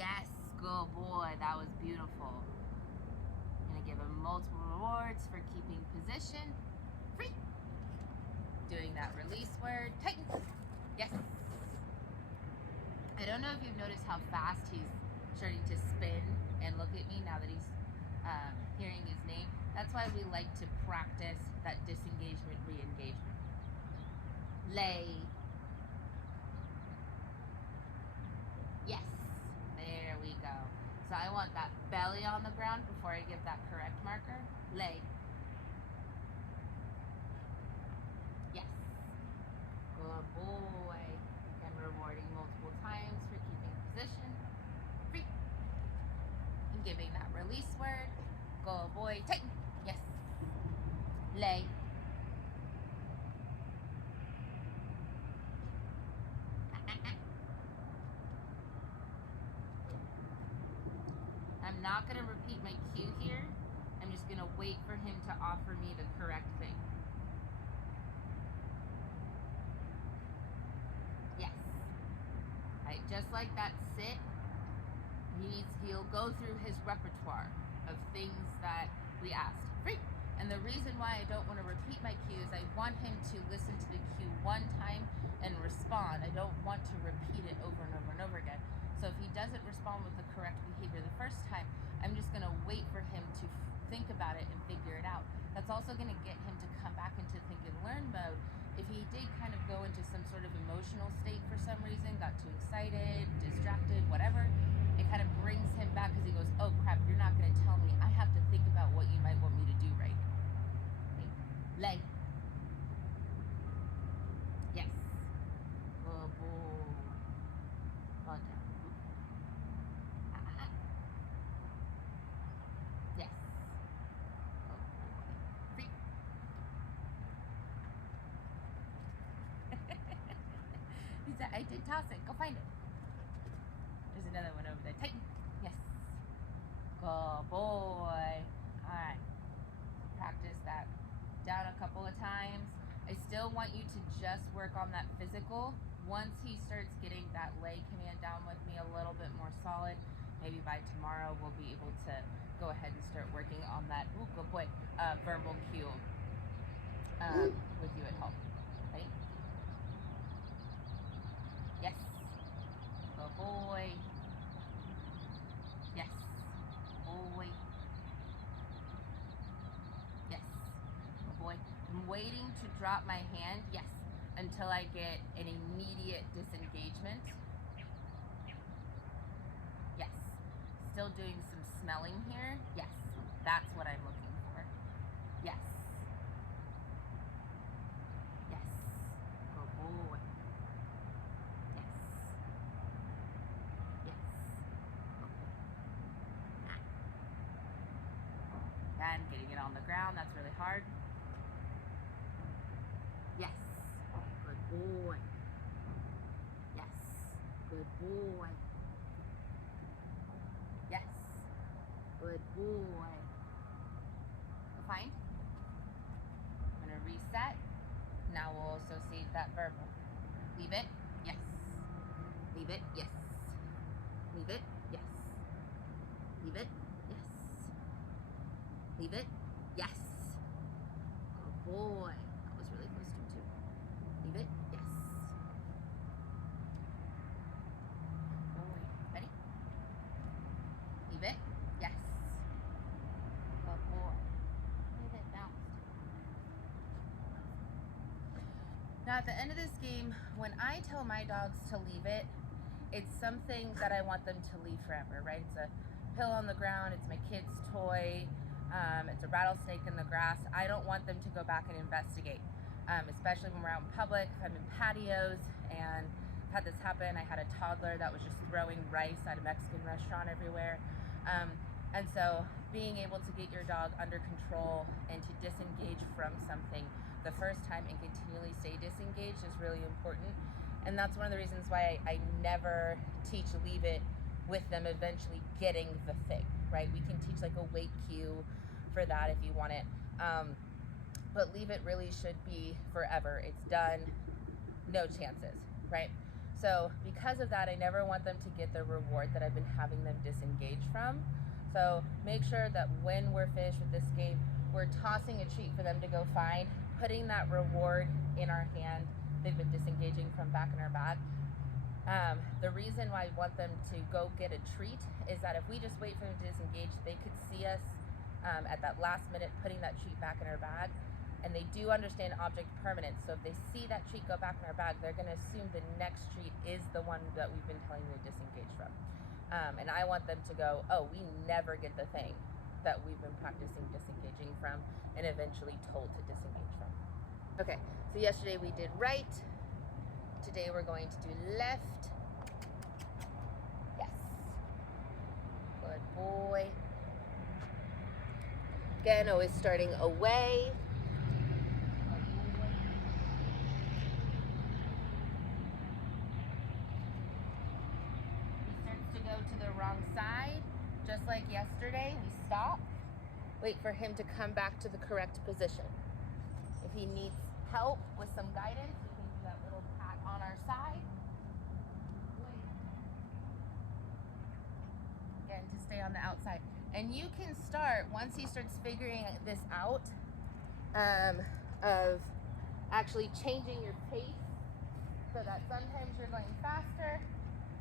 Yes, good boy. That was beautiful. Gonna give him multiple rewards for keeping position. Free. Doing that release word. Tighten. Yes. I don't know if you've noticed how fast he's starting to spin and look at me now that he's hearing his name. That's why we like to practice that disengagement, re-engagement. Lay. Yes. There we go. So I want that belly on the ground before I give that correct marker. Lay. Yes. Good boy. Again, rewarding multiple times for keeping position. Free. And giving that release word. Good boy. Tighten. Yes. Lay. I'm not going to repeat my cue here. I'm just going to wait for him to offer me the correct thing. Yes. Right, just like that sit, he'll go through his repertoire of things that we asked. Free. And the reason why I don't want to repeat my cue is I want him to listen to the cue one time and respond. I don't want to repeat it over and over and over again. So if he doesn't respond with the correct behavior the first time, I'm just going to wait for him to think about it and figure it out. That's also going to get him to come back into think and learn mode. If he did kind of go into some sort of emotional state for some reason, got too excited, distracted, whatever, it kind of brings him back because he goes, oh crap, you're not going to tell me. I have to think about what you might want me to do right now. Okay. Lay. Yes. Good boy. Well done. Yes. Good boy. Free. He said, I did toss it. Go find it. There's another one over there. Tighten. Yes. Good boy. Alright. Practice that down a couple of times. I still want you to just work on that physical. Once he starts getting that lay command down with me a little bit more solid, maybe by tomorrow we'll be able to go ahead and start working on that, ooh, good boy, verbal cue with you at home. Right? Yes. Good boy. Yes. Boy. Yes. Good boy. I'm waiting to drop my hand, yes, until I get an immediate disengagement. Yes. Still doing some smelling here. Yes. That's what I'm looking for. Yes. Yes. Good boy. Yes. Yes. And getting it on the ground, that's really hard. Yes. Good boy. Yes. Good boy. Yes. Good boy. Fine. I'm going to reset. Now we'll associate that verbal. Leave it. Yes. Leave it. Yes. Leave it. Yes. Leave it. Yes. Leave it. Yes. Good boy. That was really close to him too. Leave it. Yes. Boy. Ready? Leave it. Yes. Good boy. Leave it. Bounced. Now at the end of this game, when I tell my dogs to leave it, it's something that I want them to leave forever, right? It's a pill on the ground, it's my kid's toy, it's a rattlesnake in the grass. I don't want them to go back and investigate, especially when we're out in public. If I'm in patios and I've had this happen, I had a toddler that was just throwing rice at a Mexican restaurant everywhere. And so being able to get your dog under control and to disengage from something the first time and continually stay disengaged is really important. And that's one of the reasons why I never teach leave it with them eventually getting the thing, right? We can teach like a wait cue for that if you want it. But leave it really should be forever. It's done, no chances, right? So because of that, I never want them to get the reward that I've been having them disengage from. So make sure that when we're finished with this game, we're tossing a treat for them to go find, putting that reward in our hand they've been disengaging from back in our bag. The reason why I want them to go get a treat is that if we just wait for them to disengage, they could see us at that last minute putting that treat back in our bag. And they do understand object permanence. So if they see that treat go back in our bag, they're going to assume the next treat is the one that we've been telling them to disengage from. And I want them to go, oh, we never get the thing that we've been practicing disengaging from and eventually told to disengage from. Okay, so yesterday we did right. Today we're going to do left. Yes. Good boy. Again, always starting away. Wrong side, just like yesterday, we stop, wait for him to come back to the correct position. If he needs help with some guidance, we can do that little pat on our side. Again, to stay on the outside. And you can start, once he starts figuring this out, of actually changing your pace so that sometimes you're going faster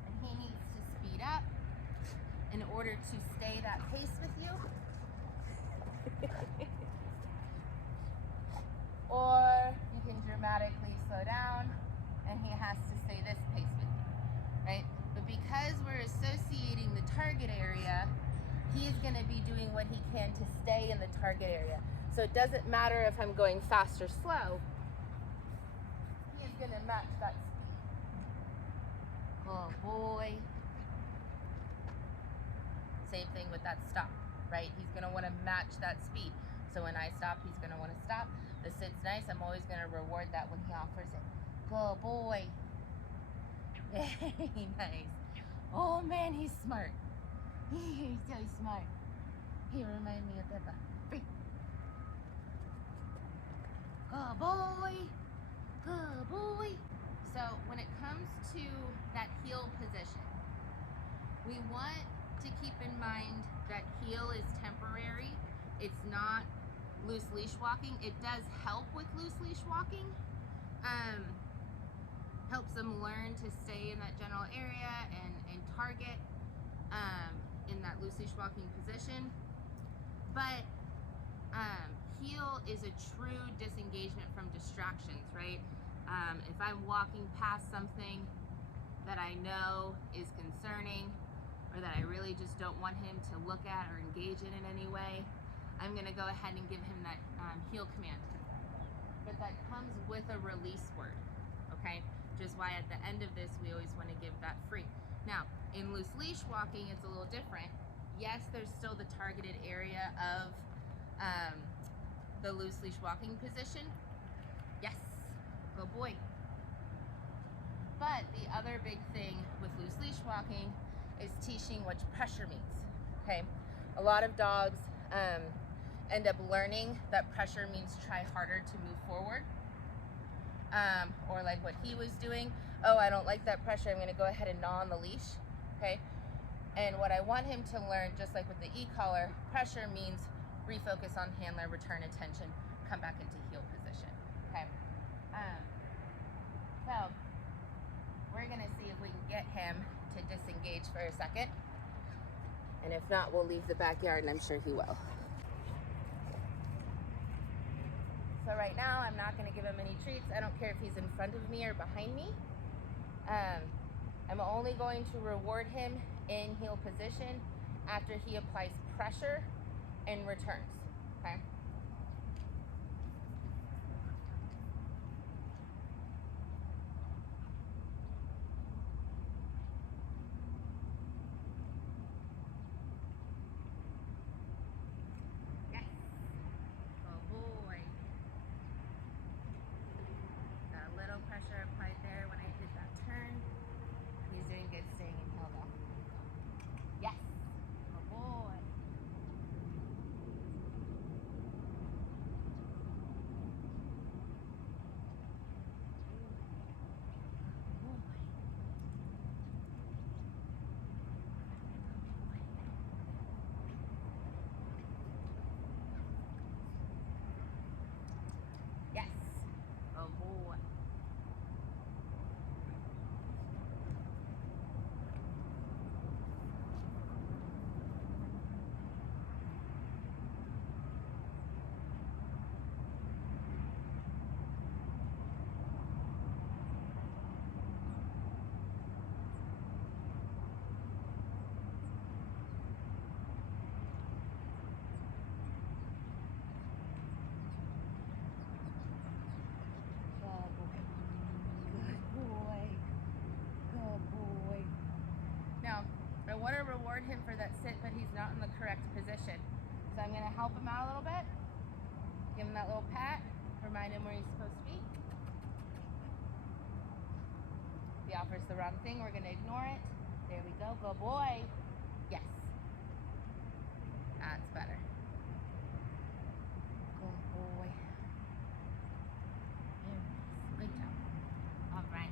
and he needs to speed up in order to stay that pace with you. Or you can dramatically slow down and he has to stay this pace with you, right? But because we're associating the target area, he's gonna be doing what he can to stay in the target area. So it doesn't matter if I'm going fast or slow, he's gonna match that speed. Oh boy. Same thing with that stop, right? He's gonna wanna match that speed. So when I stop, he's gonna wanna stop. The sit's nice, I'm always gonna reward that when he offers it. Good boy. Very nice. Oh man, he's smart. He's so smart. He reminds me of Peppa. Free. Good boy. Good boy. So when it comes to that heel position, we want to keep in mind that heel is temporary. It's not loose leash walking. It does help with loose leash walking. Helps them learn to stay in that general area and target in that loose leash walking position. But heel is a true disengagement from distractions, right? If I'm walking past something that I know is concerning, or that I really just don't want him to look at or engage in any way, I'm gonna go ahead and give him that heel command. But that comes with a release word, okay? Which is why at the end of this, we always wanna give that free. Now, in loose leash walking, it's a little different. Yes, there's still the targeted area of the loose leash walking position. Yes, good boy. But the other big thing with loose leash walking is teaching what pressure means, okay? A lot of dogs end up learning that pressure means try harder to move forward. Or like what he was doing, oh, I don't like that pressure, I'm gonna go ahead and gnaw on the leash, okay? And what I want him to learn, just like with the e-collar, pressure means refocus on handler, return attention, come back into heel position, okay? So we're gonna see if we can get him to disengage for a second. And if not, we'll leave the backyard and I'm sure he will. So right now, I'm not gonna give him any treats. I don't care if he's in front of me or behind me. I'm only going to reward him in heel position after he applies pressure and returns, okay? Yes. Oh boy. Got a little pressure applied there when I did that turn. He's doing good staying in heel though. Yes. Oh boy. reward him for that sit, but he's not in the correct position. So I'm gonna help him out a little bit, give him that little pat, remind him where he's supposed to be. If he offers the wrong thing, we're gonna ignore it. There we go, good boy. Yes. That's better. Good boy. Good job. All right.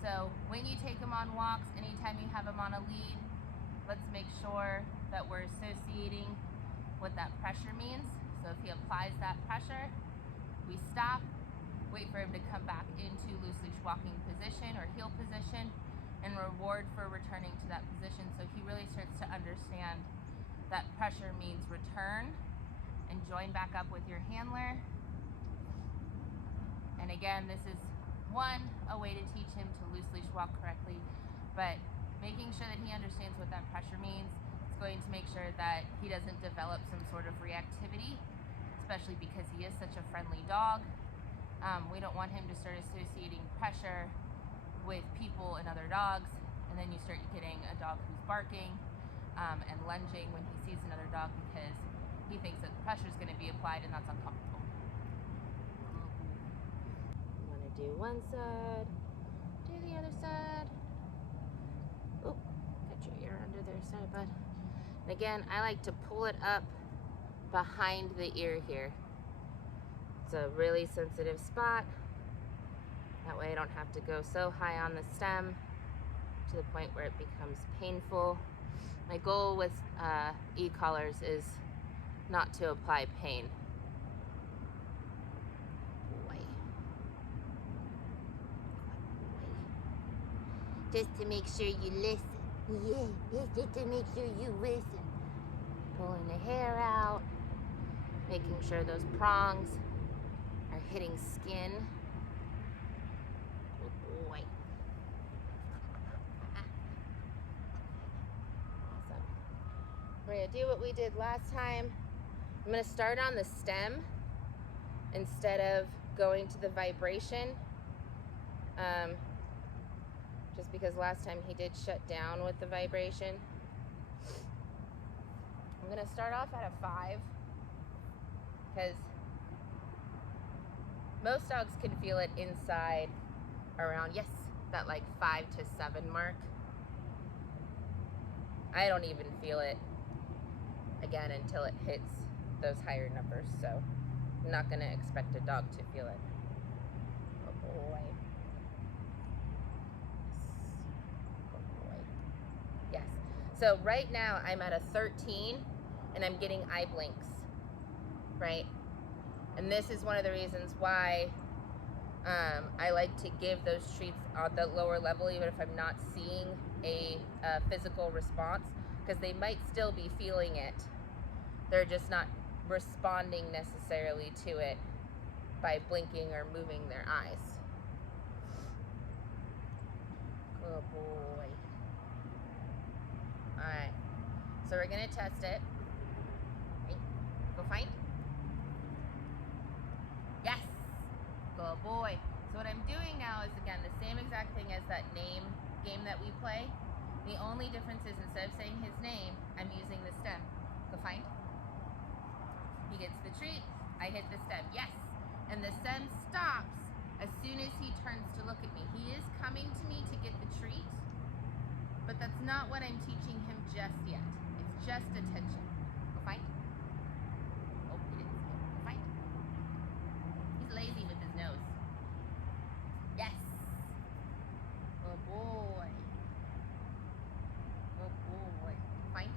So when you take him on walks, anytime you have him on a lead, let's make sure that we're associating what that pressure means. So if he applies that pressure, we stop, wait for him to come back into loose leash walking position or heel position, and reward for returning to that position. So he really starts to understand that pressure means return, and join back up with your handler. And again, this is a way to teach him to loose leash walk correctly, but making sure that he understands what that pressure means is going to make sure that he doesn't develop some sort of reactivity, especially because he is such a friendly dog. We don't want him to start associating pressure with people and other dogs, and then you start getting a dog who's barking and lunging when he sees another dog because he thinks that pressure is going to be applied, and that's uncomfortable. You want to do one side, do the other side. Oh, get your ear under there, sorry bud. And again, I like to pull it up behind the ear here. It's a really sensitive spot. That way I don't have to go so high on the stem to the point where it becomes painful. My goal with e-collars is not to apply pain. Just to make sure you listen. Yeah, just to make sure you listen. Pulling the hair out, making sure those prongs are hitting skin. Good boy. Awesome. We're gonna do what we did last time. I'm gonna start on the stem instead of going to the vibration. Just because last time he did shut down with the vibration. I'm gonna start off at a 5 because most dogs can feel it inside around, yes, that like 5 to 7 mark. I don't even feel it again until it hits those higher numbers, so I'm not gonna expect a dog to feel it. Oh boy. Yes. So right now I'm at a 13 and I'm getting eye blinks, right? And this is one of the reasons why I like to give those treats on the lower level, even if I'm not seeing a physical response, because they might still be feeling it. They're just not responding necessarily to it by blinking or moving their eyes. Good boy. Alright, so we're gonna test it. Okay. Go find. Yes! Good boy. So what I'm doing now is, again, the same exact thing as that name game that we play. The only difference is instead of saying his name, I'm using the stem. Go find. He gets the treat, I hit the stem. Yes! And the stem stops as soon as he turns to look at me. He is coming to me to get the treat, but that's not what I'm teaching him just yet. It's just attention. Go find. Oh, he didn't see it. Go find. He's lazy with his nose. Yes. Good boy. Good boy. Find.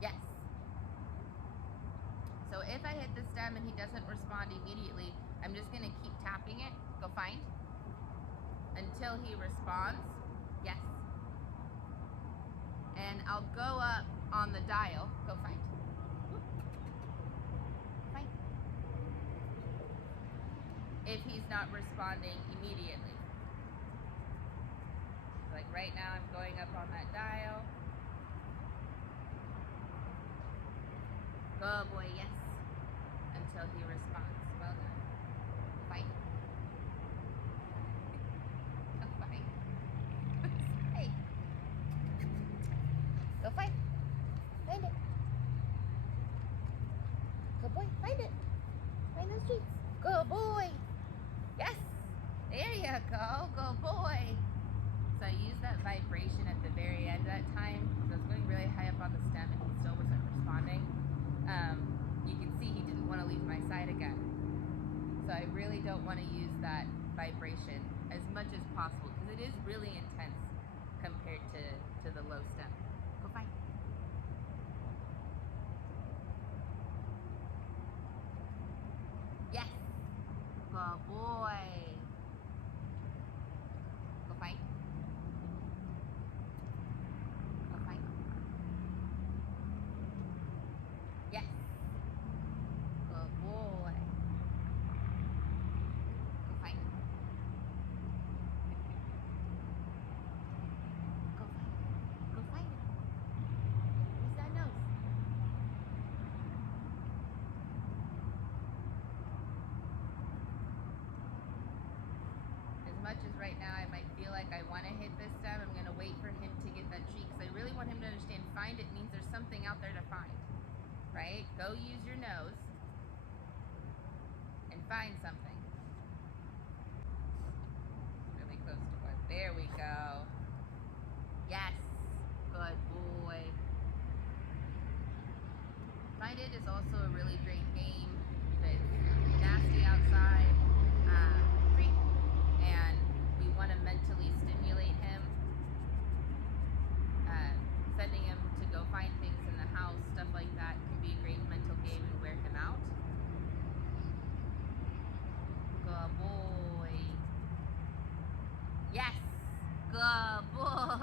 Yes. So if I hit the stem and he doesn't respond immediately, I'm just gonna keep tapping it. Go find. Until he responds. Yes. And I'll go up on the dial. Go find. Find. If he's not responding immediately. Like right now I'm going up on that dial. Good boy, yes. Until he responds. Well done. Fight. you go. Good boy. So I used that vibration at the very end of that time. So I was going really high up on the stem and he still wasn't responding. You can see he didn't want to leave my side again. So I really don't want to use that vibration as much as possible because it is really intense compared to the low stem. Go find it. Yes. Good boy. Go find it. Go find it. Yes. Good boy. Go find it. Go find it. Go find it. Where's that nose? As much as right now I might feel like I want to hit this stem, I'm going to wait for him to get that tree because I really want him to understand find it means there's something out there to find, right? Go use your nose and find something. Really close to what? There we go. Yes. Good boy. Find It is also a really great game if it's nasty outside, free, and we want to mentally stimulate him. Sending him to go find things in the house, stuff like that, can be a great mental game and wear him out. Good boy. Yes. Good boy.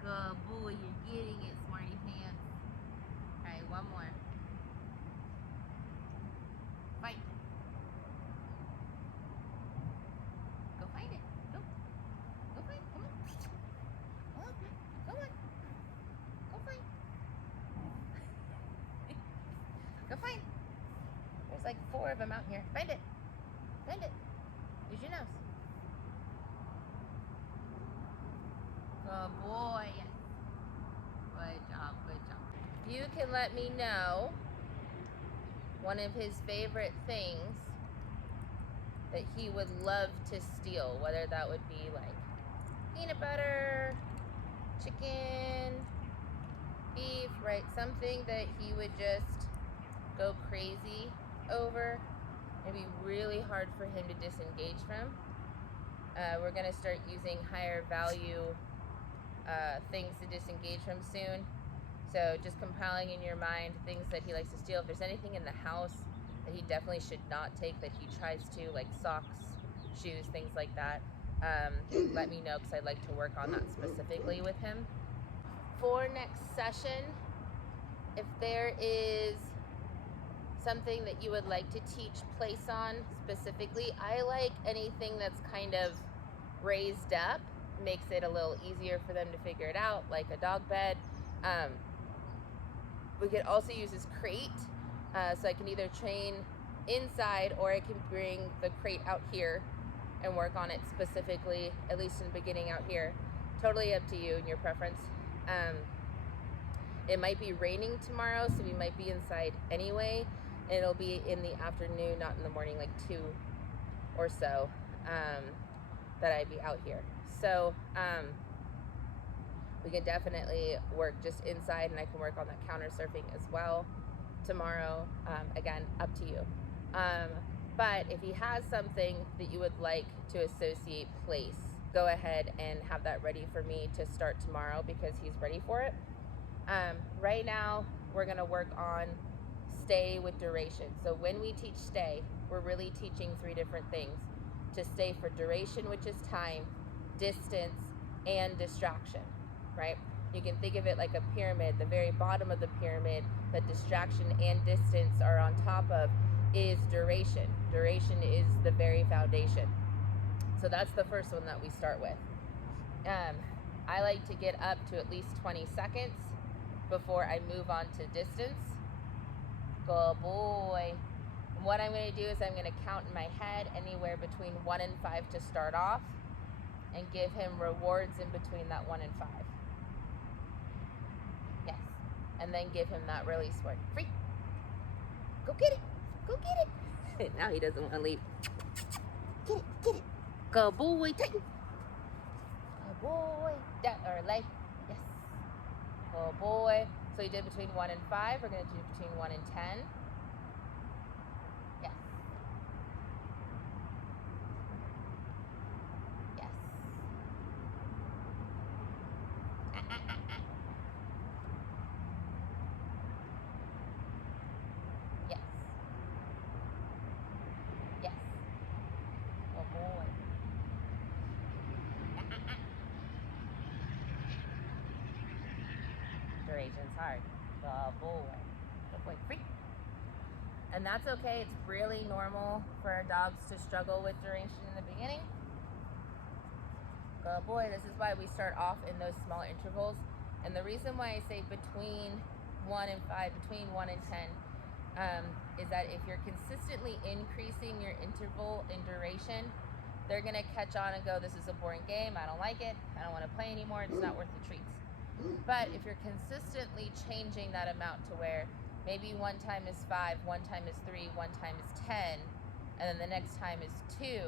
Good boy. You're getting it, smarty pants. All right, one more. Fight. Go find it. Go. Go find it. Come on. Come on. Come on. Go find. Go find. There's like 4 of them out here. Find it. Find it. Use your nose. Good boy. Good job. Good job. You can let me know one of his favorite things that he would love to steal, whether that would be like peanut butter, chicken, beef, right? Something that he would just go crazy over. It'd be really hard for him to disengage from. We're gonna start using higher value things to disengage from soon. So just compiling in your mind things that he likes to steal. If there's anything in the house that he definitely should not take that he tries to, like socks, shoes, things like that, let me know because I'd like to work on that specifically with him. For next session, if there is something that you would like to teach place on specifically, I like anything that's kind of raised up, makes it a little easier for them to figure it out, like a dog bed. We could also use this crate, so I can either train inside or I can bring the crate out here and work on it specifically, at least in the beginning out here. Totally up to you and your preference. It might be raining tomorrow, so we might be inside anyway, and it'll be in the afternoon, not in the morning, like 2 or so, that I'd be out here. So we can definitely work just inside, and I can work on that counter surfing as well tomorrow. Again, up to you. But if he has something that you would like to associate place, go ahead and have that ready for me to start tomorrow because he's ready for it. Right now, we're gonna work on stay with duration. So when we teach stay, we're really teaching 3 different things. To stay for duration, which is time, distance, and distraction, right? You can think of it like a pyramid. The very bottom of the pyramid, that distraction and distance are on top of, is duration. Duration is the very foundation. So that's the first one that we start with. I like to get up to at least 20 seconds before I move on to distance. Good boy. And what I'm going to do is I'm going to count in my head anywhere between 1 and 5 to start off, and give him rewards in between that 1 and 5. Yes. And then give him that release word. Free. Go get it. Go get it. Now he doesn't want to leave. Get it. Get it. Good boy. Tighten. Good boy. Down or lay. Yes. Good boy. So you did between 1 and 5. We're going to do between 1 and 10. Yes. Yes. Yes. Yes. Good boy. Duration's hard. Good boy. Good boy. Free. And that's okay. It's really normal for our dogs to struggle with duration in the beginning. Good boy. This is why we start off in those small intervals. And the reason why I say between 1 and 5, between 1 and 10, is that if you're consistently increasing your interval in duration, they're going to catch on and go, this is a boring game, I don't like it, I don't want to play anymore, it's not worth the treats. But if you're consistently changing that amount to where maybe one time is 5, one time is 3, one time is 10, and then the next time is 2,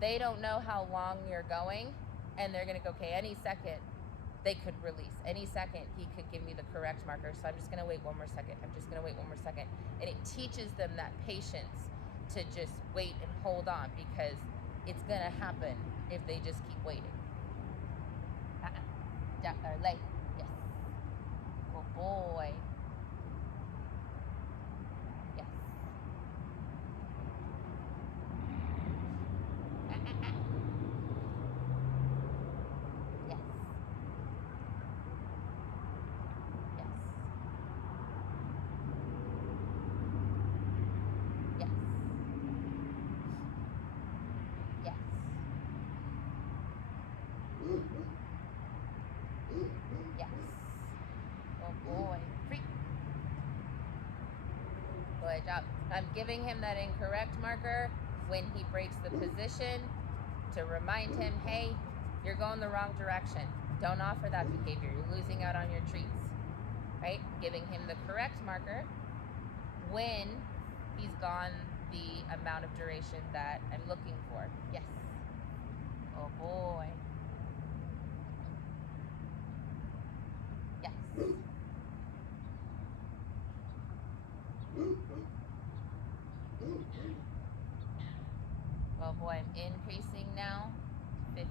they don't know how long you're going, and they're going to go, okay, any second they could release. Any second he could give me the correct marker, so I'm just going to wait one more second. I'm just going to wait one more second. And it teaches them that patience to just wait and hold on, because it's going to happen if they just keep waiting. Down, or lay. Yes. Good boy. Yes. Yes. Yes. Yes. Yes. Yes. Good boy. Free. Good job. I'm giving him that incorrect marker when he breaks the position to remind him, hey, you're going the wrong direction. Don't offer that behavior. You're losing out on your treats. Right? Giving him the correct marker when he's gone the amount of duration that I'm looking for. Yes. Oh boy. Yes. Oh boy, I'm increasing now. 15.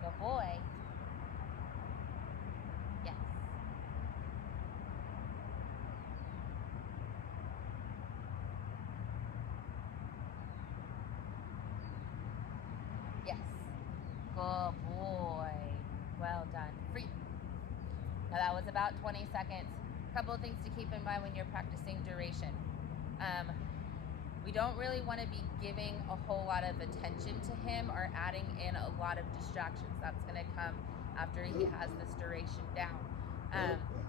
Good boy. Yes. Yes. Good boy. Well done. Free. Now that was about 20 seconds. Couple of things to keep in mind when you're practicing duration. We don't really want to be giving a whole lot of attention to him or adding in a lot of distractions. That's going to come after he has this duration down.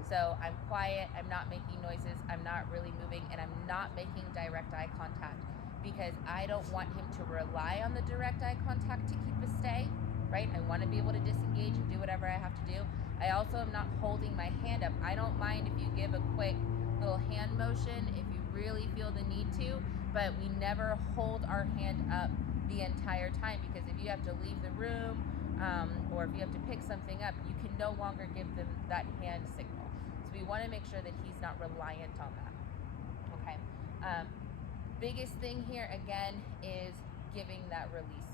So I'm quiet, I'm not making noises, I'm not really moving, and I'm not making direct eye contact, because I don't want him to rely on the direct eye contact to keep a stay, right? I want to be able to disengage and do whatever I have to do. I also am not holding my hand up. I don't mind if you give a quick little hand motion if you really feel the need to, but we never hold our hand up the entire time, because if you have to leave the room or if you have to pick something up, you can no longer give them that hand signal. So we want to make sure that he's not reliant on that. Okay. Biggest thing here again is giving that release